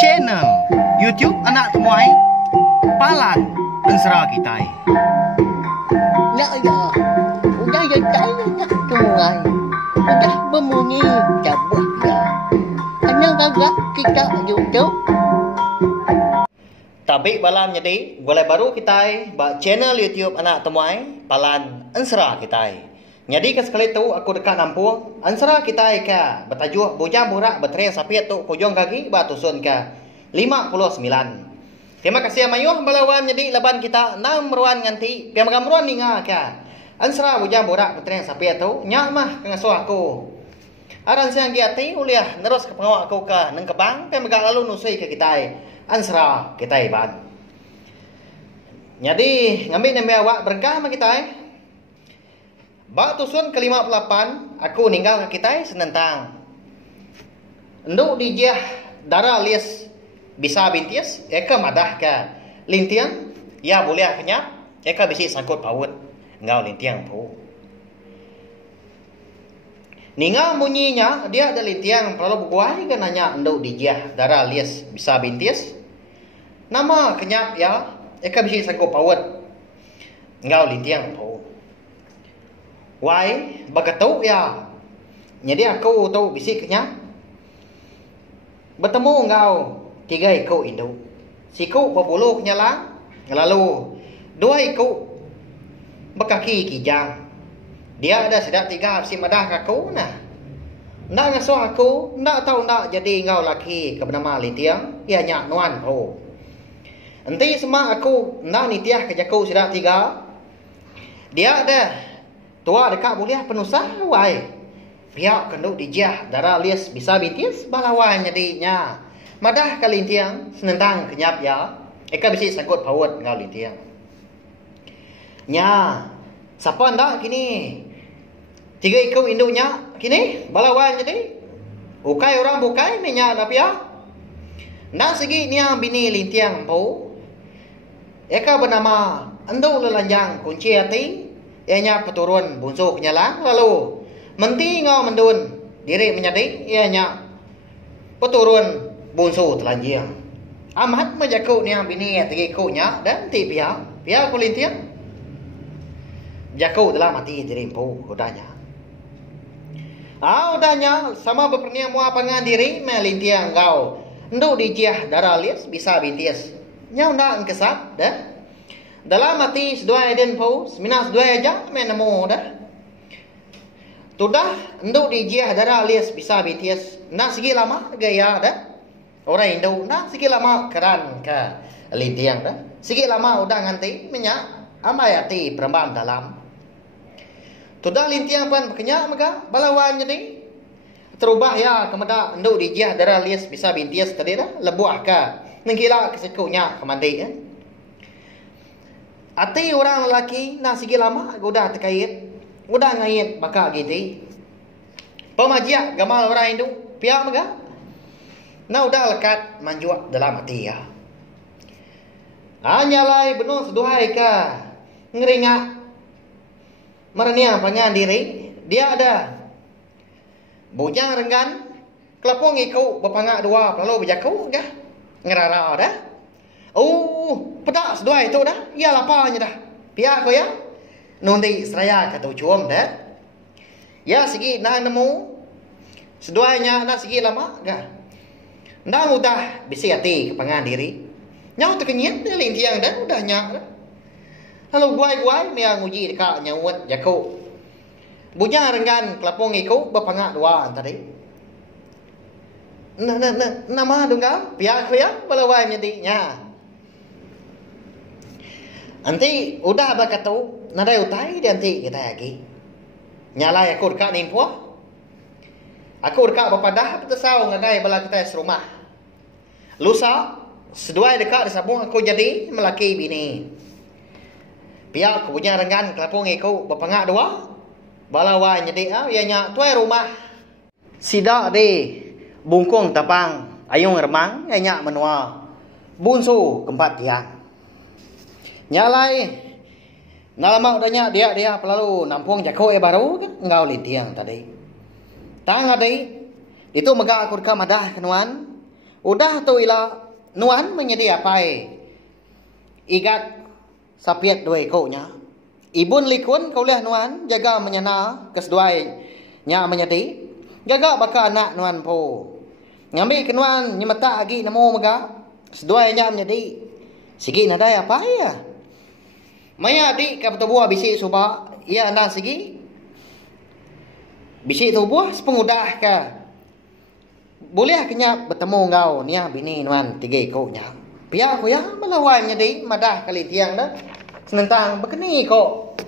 channel YouTube anak temuai Palan Ensera Kitai. Nak ya, udah ya saya nak tungai, udah berbunyi cabut ya. Anak agak kita YouTube. Tabik balam jadi boleh baru Kitai ba channel YouTube anak temuai Palan Ensera Kitai. Jadi sekali tu aku dekat Nampung Ensera Kitai ka bertajuk bujang borak bertren sapiat tu kujong kaki ba tusun ka 59. Terima kasih amayuh balawan jadi laban kita 6 ruan nganti piam gamruan ninga ka. Ensera bujang borak bertren sapiat tu nyak mah ngasuh aku. Aran siang giati uliah nerus ke pengawak aku ka nang kebang piam lalu nusui ke Kitai. Ensera Kitai ban. Jadi ngambil nembe awak berengkah sama Kitai. Ba tusun ke-58 aku ninggal ke Kitai senentang. Nduk dijah darah lias bisa bintis eka madah ka lintiang ya boleh kenyap eka bisi sangkut paut ngau lintiang pu. Ningal bunyinya dia ada lintiang perlu bukuai kan nanya nduk dijah darah lias bisa bintis. Nama kenyap ya eka bisi sangkut paut ngau lintiang pu. Wai bagatu ya. Jadi aku tahu bisi kenyap. Bertemu ngau 3 ikut induk. Siku berbulu kenyalang. Lalu 2 ikut berkaki kijang. Dia ada sedap 3 si madah kaku nah. Nak ngasuh aku, nak tahu nak jadi ngau laki ke bernama Lintiang, ia nyak nuan ho. Nanti semua aku nak nitiah ke jaku sedap 3. Dia ada tua dekat boleh penusah wai. Pihak kenduk dijah darah lias bisa bintis balawan jadinya. Madah ka lintiang senentang kenyap ya. Eka bisi sangkut paut ngau lintiang. Nya, siapa ndak kini? 3 ikut induknya kini balawan jadi. Ukai orang bukai menya napia. Ndak segi nia bini lintiang po. Eka bernama Endo lelanjang kunci hati. Ianya peturun bunsu kenyalang lalu menti ngau mendun diri menyadik ianya peturun bunsu telanjang. Amat menjaku ni bini tiga kunya dan ti pihak kulintiang. Jaku telah mati dirimpu udahnya. Udahnya sama berperniang mua pangan diri melintiang kau. Nduk dijah darah lias bisa bintis. Nyau ndak kesap dah. Dalam mati sedua eden po, semina sedua aja menemu dah. Tudah nduk dijah darah lias bisa bintis. Nak segi lama gaya dah. Orang Indo nak sikit lama keran ke lintiang dah. Sikit lama udah nganti minyak amai hati perempuan dalam. Tudah lintiang pun berkenyak maka balawan jadi terubah ya kemudian nduk dijah darah lias bisa bintis tadi dah lebuah ke nengkila kesekunya kemandi ya. Hati orang lelaki nak sikit lama udah terkait udah ngait bakal gitu. Pemajiak gamal orang Indo pihak maka nah udah lekat manjuak dalam hati ya. Nyalai benar seduhai ke ngeringat mereniang pangan diri. Dia ada bujang renggan kelapung ikut berpangak 2 lalu berjaku kah ngerara dah. Pedak seduhai itu dah. Ya lapanya dah. Pihak ko ya. Nanti seraya kata cuam dah. Ya segi nak nemu seduhainya nak segi lama kah. Ndak udah bisi hati kepangan diri. Nyau terkenyit dia lintiang dah udah nyak dah. Lalu guai-guai dia nguji dekat nyawut jaku. Bujang renggan kelapung ikut berpangak 2 tadi. Nama dunggal pihak ko ya balawai menjadinya. Nanti udah bakatu nadai utai dia nanti kita lagi. Nyalai aku dekat nimpuah. Aku dekat berpadah petasau ngadai bala kita serumah. Lusa sedua dekat disabung aku jadi melaki bini. Pihak aku punya renggan kelapung aku berpangak 2. Balawan jadi ianya tuai rumah. Sidak di bungkung tapang ayung remang ianya menua. Bunsu keempat tiang. Nyalai nalama udahnya dia pelalu nampung jago baru kan ngau lintiang tadi. Tang ada itu mega aku dekat madah kenuan Udah tu ila nuan menjadi apa? Igat sapiet dua ekornya. Ibun likun kau lihat nuan jaga menyana keseduai nya menjadi jaga baka anak nuan po. Ngambil ke nuan nyemata lagi namo maga seduai nya menjadi. Sigi nadai apa ya? Maya di ka betubuh bisi suba ia anda sigi. Bisi tubuh sepengudah ka. Boleh kenyap bertemu ngau nia bini nuan tiga ekornya. Pihak aku ya melawai menjadi madah kali tiang dah. Senentang begini kok.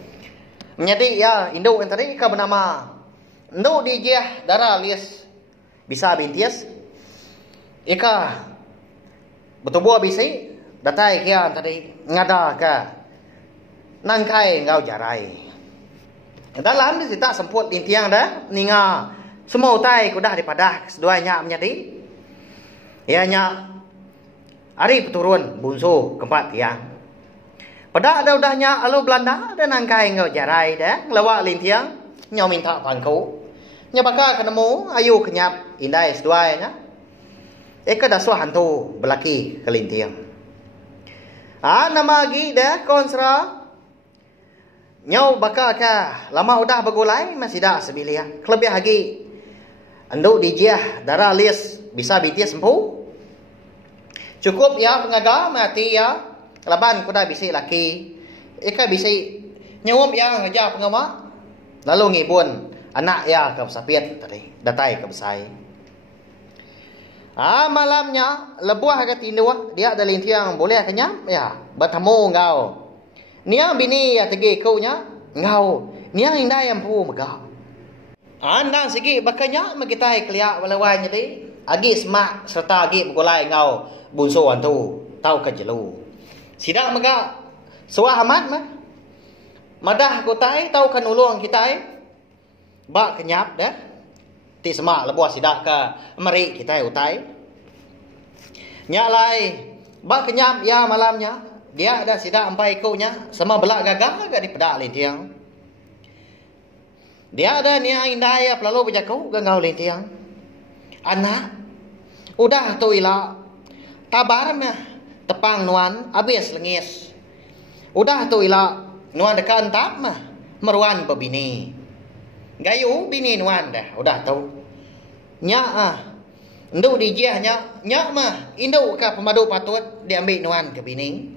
Menjadi ya induk yang tadi ka bernama induk di jiah darah lias bisa bintias. Ika bertubuh bisi datai kian tadi ngada ka nangkai ngau jarai. Dalam ni tak semput di tiang dah ninga semua utai kudah dipadah keduanya menjadi. Ianya hari peturun bunsu keempat tiang. Pada ada udahnya alu Belanda dan angkai ngau jarai dah ngelawak lintiang nyau minta pangku. Nya baka kenemu ayu kenyap indai seduainya. Eka dah suah hantu belaki ke lintiang. Nama lagi dah konsra. Nyau baka ka lama udah begulai masih dah sebilia. Kelebih lagi anduk dijiah darah lis bisa bintias sempuh. Cukup ya pengaga mati ya. Laban kuda bisi laki. Ika bisi nyawam ya ngajar pengama. Lalu ngibun anak ya ke sapiet tadi. Datai ke besai. Malamnya lebuah ke tindu dia ada lintiang boleh kenyam ya. Bertemu ngau. Nia bini ya tegi kaunya ngau. Nia indai yang pu megah. Anda segi bakanya magitai keliak walawai jadi. Agi semak serta agi begulai ngau bunso antu tau ke jelu. Sidak mega suah amat mah. Madah kutai tau kan ulung kitai. Bak kenyap dah. Ti semak lebuah sidak ke meri kitai utai. Nyak lai bak kenyap ya malamnya. Dia ada sidak empai ikunya sama belak gagah agak dipedak lintiang. Dia ada nia indai pelalu berjakau gangau lintiang. Anak udah tu ila tabarnya tepang nuan habis lengis. Udah tu ila nuan dekat tap mah meruan pebini. Gayu bini nuan dah udah tu. Nya nduk dijiah nya mah induk ka pemadu patut diambil nuan ke bini.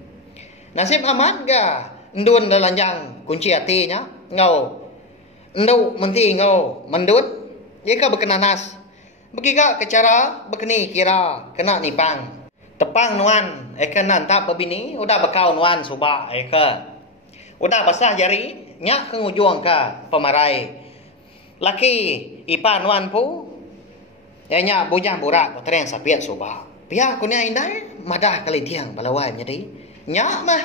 Nasib aman ga ndun dalanjang kunci hatinya ngau. Nduk menti ngau mendut jika berkenanas. Begiga ke cara bekeni kira kena nipang. Tepang nuan eka nantap pebini udah bekau nuan suba eka. Udah basah jari nyak ke ngujung ka pemarai. Laki ipa nuan pu ya nyak bujang burak tren sapiat suba. Pihak kunya indai madah kali tiang balawai menjadi. Nyak mah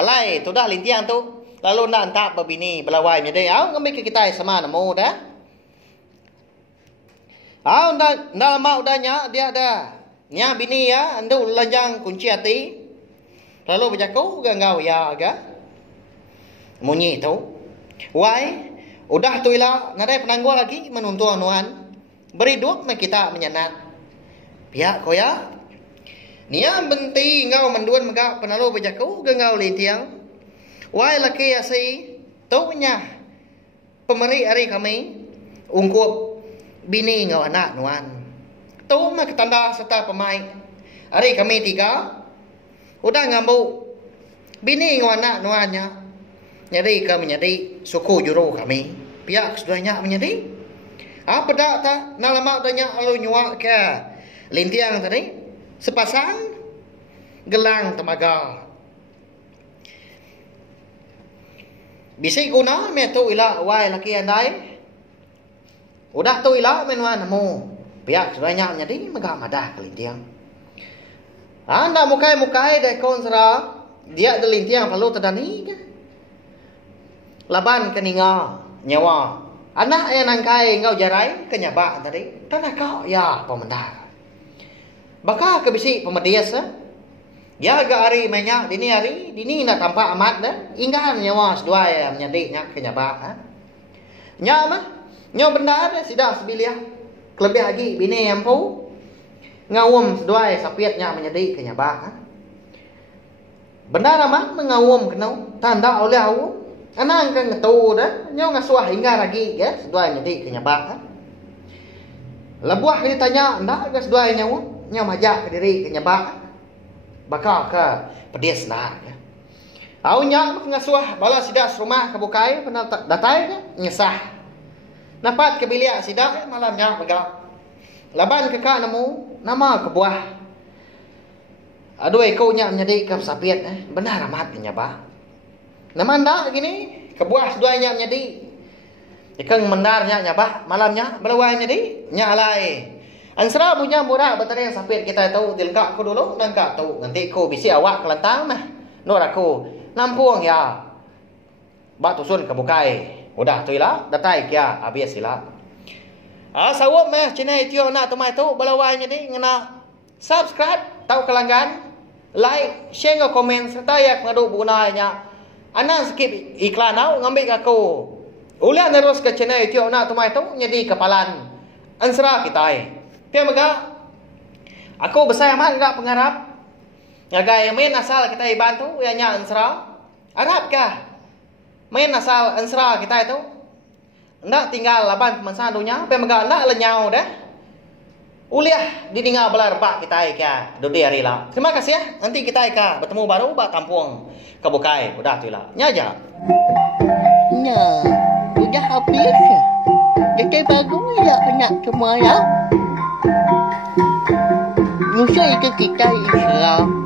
alai tu dah lintiang tu lalu nak antap pebini balawai menjadi. Au ngambil ke kita sama nemu dah. Au ndak lama udah nyak dia dah. Nya bini ya andu lanjang kunci hati. Lalu berjaku gangau ya aga. Munyi tu. Wai udah tu ila nadai penangguh lagi menuntun nuan. Beri duit kita menyenat. Pihak koya. Nia benti ngau menduan mega penalu berjaku gangau lintiang. Wai laki asi tu nya. Pemeri hari kami ungkup bini ngau anak nuan. Tu mah ketanda serta pemain. Hari kami tiga. Udah ngambu. Bini ngau anak nuannya. Jadi kami menjadi suku juru kami. Pihak sudahnya menjadi. Apa dah tak? Nak lama tanya alu nyuak ke lintiang tadi. Sepasang gelang temaga. Bisi guna me tu ila wai laki andai. Udah tu ila menuan nemu. Pihak sudahnya menjadi megah madah ke lintiang. Anda mukai-mukai dek konsra dia de lintiang perlu terdani ke. Laban keninga nyawa. Anak yang nangkai ngau jarai kenyaba tadi. Tanah kau ya pemendah. Baka kebisi pemedias ya agak hari banyak dini nak tampak amat dah inggan nyawa sedua ya menjadi nyak kenyaba nya mah nyawa benar sidah sebiliah kelebih lagi bini yang pu ngawum seduai sapiatnya menjadi kenyabak. Benar amat mengawum kenau tanda oleh awum. Anang kan ngetu dah, nyaw ngasuah hingga lagi ya seduai menjadi kenyabak. Lebuah ditanya, ndak ke seduai nyaw majak ke diri kenyabak. Bakal ke pedes lah. Aunya ngasuah bala sidak serumah kebukai pernah datai ngesah. Napat ke bilik sidak malamnya megak. Laban ke ka nemu nama kebuah. Aduh kau nya menjadi ke sapiat benar amat nyaba. Nama ndak gini kebuah seduanya menjadi. Ikang mendarnya nyaba malamnya belawai menjadi nyalai. Ansra punya murah bateri sapiat kita tahu dilengkap aku dulu nangka tahu nanti ko bisi awak kelantang mah. Nur aku Nampuang ya batu sun kebukai. Udah tu lah datai kia habis sila. Sawap meh channel tio nak tumai tu balawai ni ngena subscribe tahu kelanggan, like, share ke komen serta yak ngadu gunanya. Anan skip iklan au ngambil aku. Ulah terus ke channel tio nak tumai tu jadi kepalan ansra kita Pia mega aku besar amat enggak pengharap. Ngagai main asal kita bantu ya nya ansra. Arab kah? Main asal ansra kita itu. Ndak tinggal laban pemansan dunia, pe mega ndak lenyau dah. Uliah didinga belar pak kita ka dodi hari lah. Terima kasih ya. Nanti kita ka bertemu baru ba kampung Kebukai. Udah tu lah. Nya aja. Nah, udah habis. Jadi bagus ya anak semua ya. Nusa itu kita Islam.